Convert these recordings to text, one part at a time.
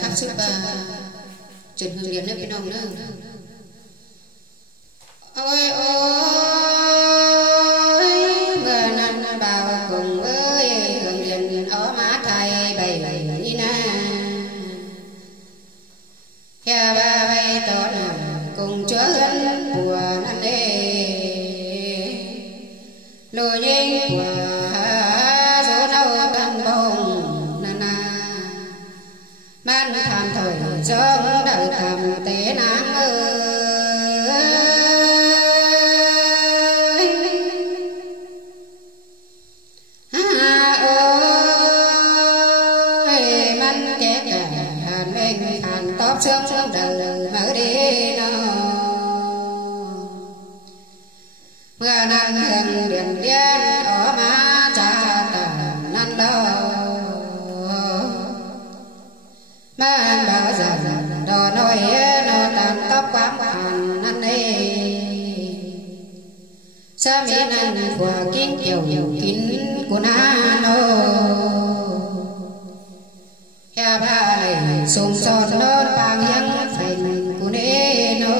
khắc sức chuyển hướng điện nước bên ông nữa ôi ôi mưa nắng bao cùng với hướng điện ở má thầy bảy đi na cha ba bay tốt cùng chúa hân của năn đê lùi nhanh của số đâu căn bông nà na man tham thời giông đợi thầm tế nắng ơi man kẻ cả hàn mình hàn tóc sương sương đời mở đi nó mưa nắng hương điện điên ở má cha ta năn đâu mà bao giờ đồ nói nó tàn tóc quáng hàn năn đi sa mi năn của kín kiểu kín của na nô ya ba này sum son đơn bang yang thành của nê nô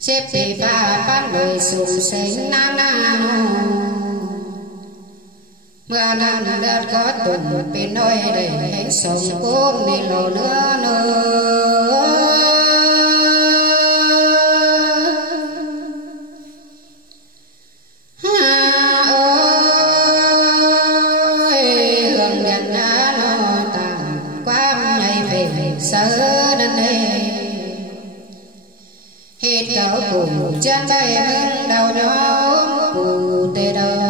xếp thì ba ban đời sum sinh na na mưa nắng đất có tuần bên nơi để hãy sống cũng đi lò nữa nữa ơi hương điện nó tàn quá nhảy về sớ đến đây hít cậu cùng chân tay hương đầu nhóm cụ tê đầu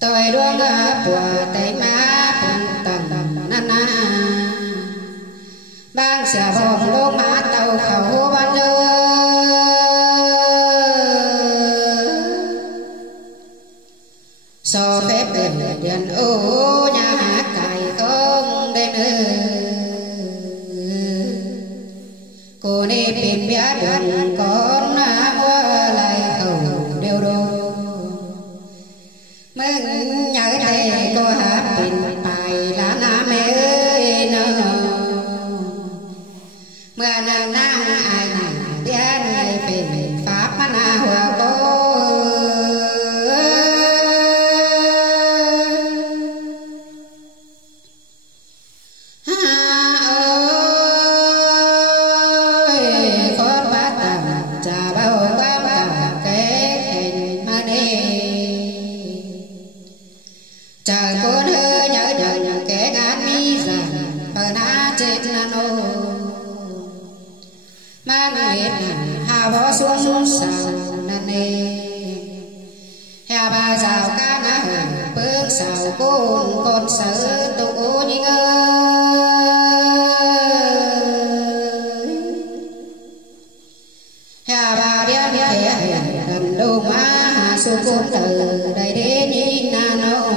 tôi đuông của tay má bùn tầng năn na bang xà bông lô má tàu khẩu ban dơ so phép để điện ô nhà hát cài không đến cô đi tìm biết đường con mua lại khẩu đều đô mừng nhớ thầy cô hát bình bài là nam ơi nó mưa nắng nắng ai nắng điên ai về pháp mà na hòa cô ơi con bát tà trà bao quám cả cái hình mà đi trời con ơi nhớ nhận kẻ gán mi rằng phần á chết là nô man nguyệt hà võ xuống sào năn nê hà ba rào cá ná bước sào con sở tụ ô nhinh ơi hà ba điên kẻ gần đô má hà xuống con từ đây đến nhinh na nô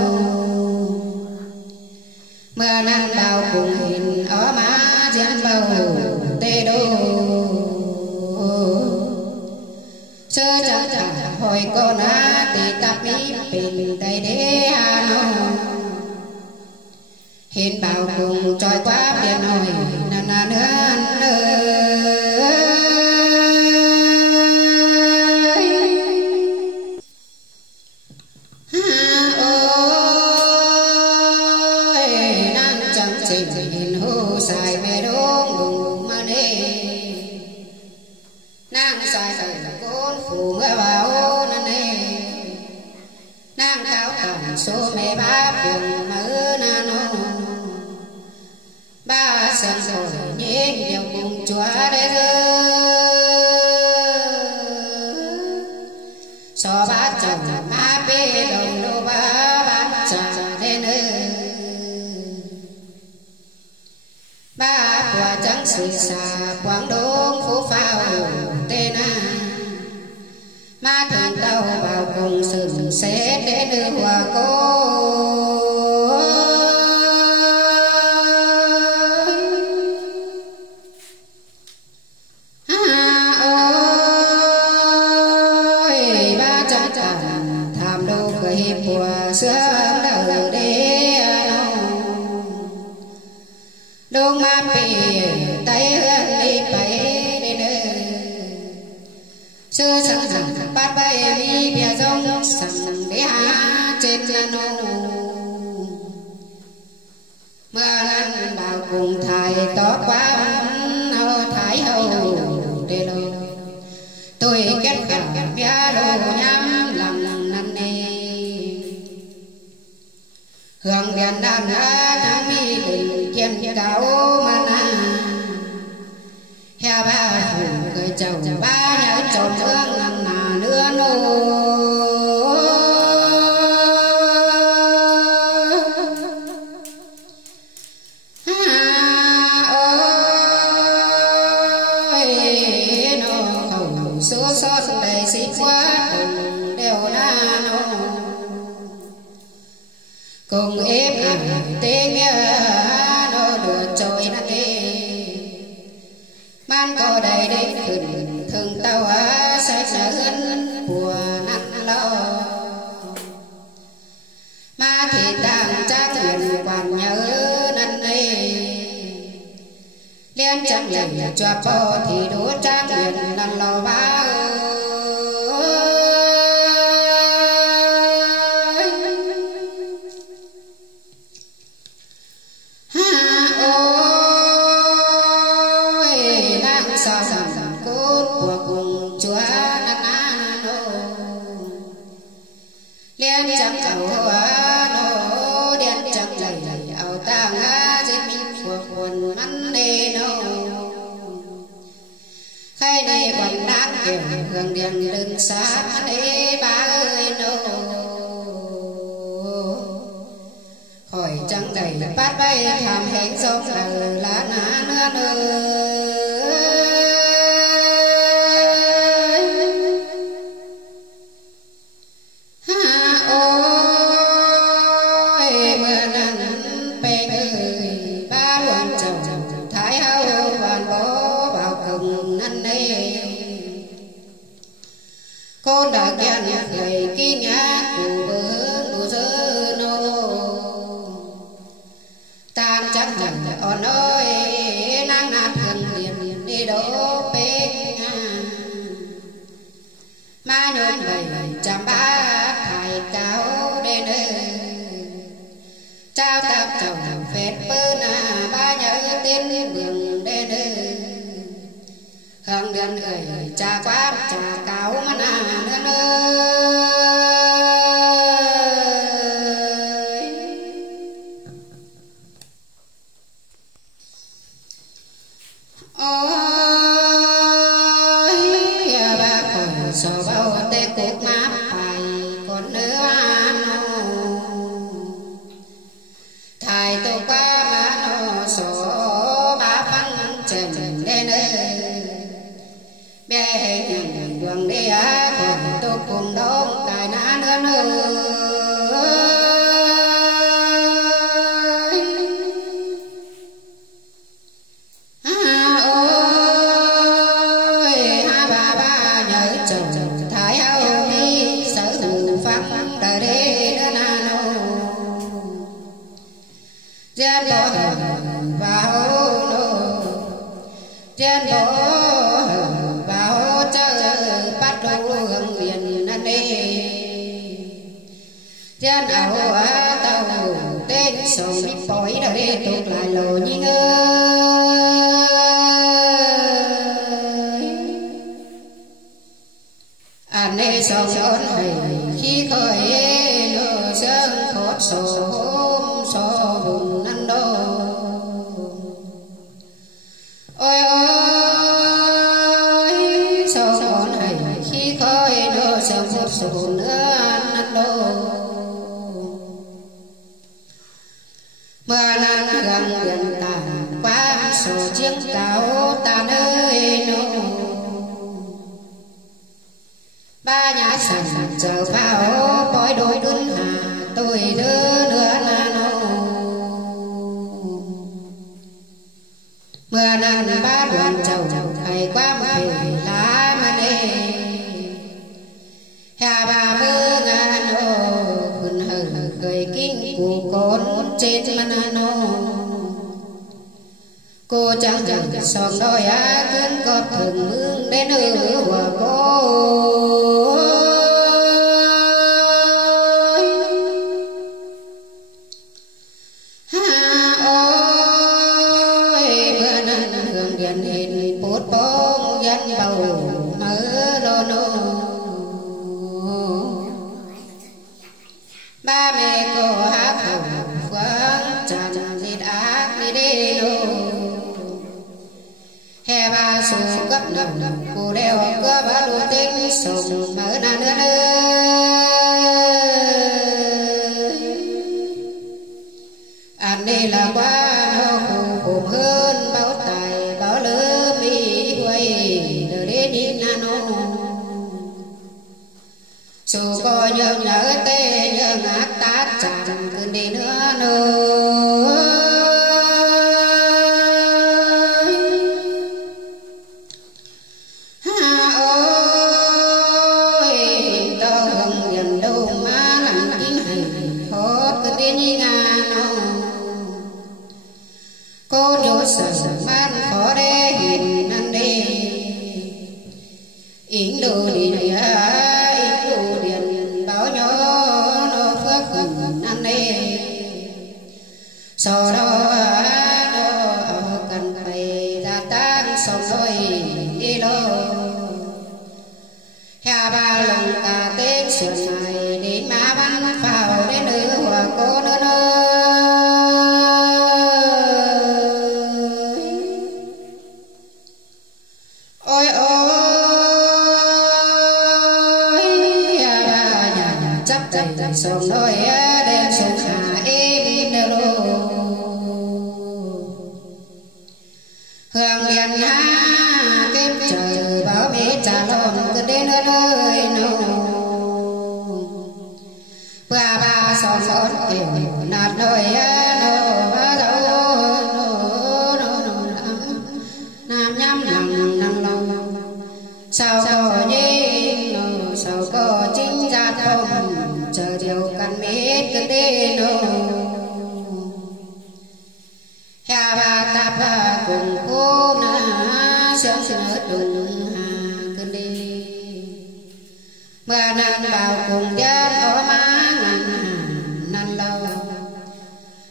mưa nắng bao cùng hình ở má diễn bầu tê đô sơ chẳng chẳng hồi con á tì tạp mi bình tay đế hà nô hiện bảo cùng trôi qua biển hồi nà nà nữa xài về đốn bụng mà nê nàng xài thời côn phủ mưa vào nè nê nàng cao tầm số mẹ ba phường mơ na nô ba sân rồi nhé nhiều cùng chúa đây dơ so ba chồng má bê đồng lô ba bán trà đến ba quả trắng sự xà quảng đông phú phao tên à ma thường tàu vào cùng sừng sẽ để đưa hòa cô ơi ba trăm tham đô cười hiệp của xưa đời đế hương điện đàn trắng mi đình kiên cao mà na hè ba phủ người chồng ba nhớ chồng hương nằm nà nữa nô cùng em tiếng nó được trôi nát đi man có đầy đến thường tao sẽ sớn của nát lo mà thì đang chắc liền còn nhớ năn đi liên chẳng liền cho po thì đố trang liền năn lo ba liên chẳng cầu nó điện chẳng lầy ảo tang giết mình của quần mắn nê nó khai đây quần đáng kiểu hương điện đừng xa nê ba ơi nó khỏi chẳng đầy bát bay tham hẹn giống là ná nữa con đã khen người kinh ngạc của bữa giờ nô tan chắc rằng on ơi nang nát gần liền đi đổ bên mà nhôm bảy trăm ba thải cao đến trao tặng chồng phết bơ na ba nhớ tên đường đến hương điện người cha quá cha cao mà na so bao tê cục má phải còn nữa thầy tôi qua má nó số ba phăng chèn lên bé hình quần đi còn tôi cùng đông cài ná nữa trên bộ vào trên bộ vào chơi bắt đầu hương liền ăn đi trên áo tàu tên sầu đi bói đâu đi tụt lại lồ như ơi anh ấy sầu sốn khi khởi nửa sớm khót sầu so vùng ăn đô ôi ôi sao con hay khi khói đô sao một số nữa ăn đô mưa nắng gần gần tàn qua sổ chiếc cao ta nơi nô ba nhà sẵn chờ pháo bói đôi đứt hà tôi đưa nữa mưa nắng ba đoàn trầu hay qua về lá mà nê hà bà mưa ngàn ô khẩn hờ khởi kinh của con trên mà nô cô chẳng chẳng sòng đôi cơn cọp thường mương đến nửa của cô hình bút bóng dân bầu mơ lô nô ba mẹ cô hát đầu cô đeo có ba đôi tên sùng mở na nữa anh đi là quá nó khổ hơn báo tài báo lỡ mi quay đời đến đi na nó dù có nhớ tê nhớ ngạc tát chẳng cứ đi nữa man khó đê hình năng đê in đồ điện in đồ điện báo nhớ nó phước hình năng đê sau đó nó cần phải gia tăng sống đôi đi lô hà ba lòng cả tên xuân này đến má bắn vào đến nữ hòa cô nữa sông đôi đêm sông hà êm nêu lô hương điện ha kiếm trời bảo mẹ trả lòng cứ đến nơi nô qua ba son son kiểu nạt đôi nô ba dấu nô nam nhắm nằng lòng sao có nhé sao có chính gia không chờ điều cần mít cứ đi nô hà bà tạp bà cùng cô na sớm xin hết đừng hà cứ đi mà nàng bảo cùng dân ở má nàng lâu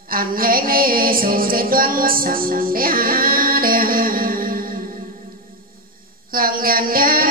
anh hết đi dù dễ đoán sẵn để hà hương gần gần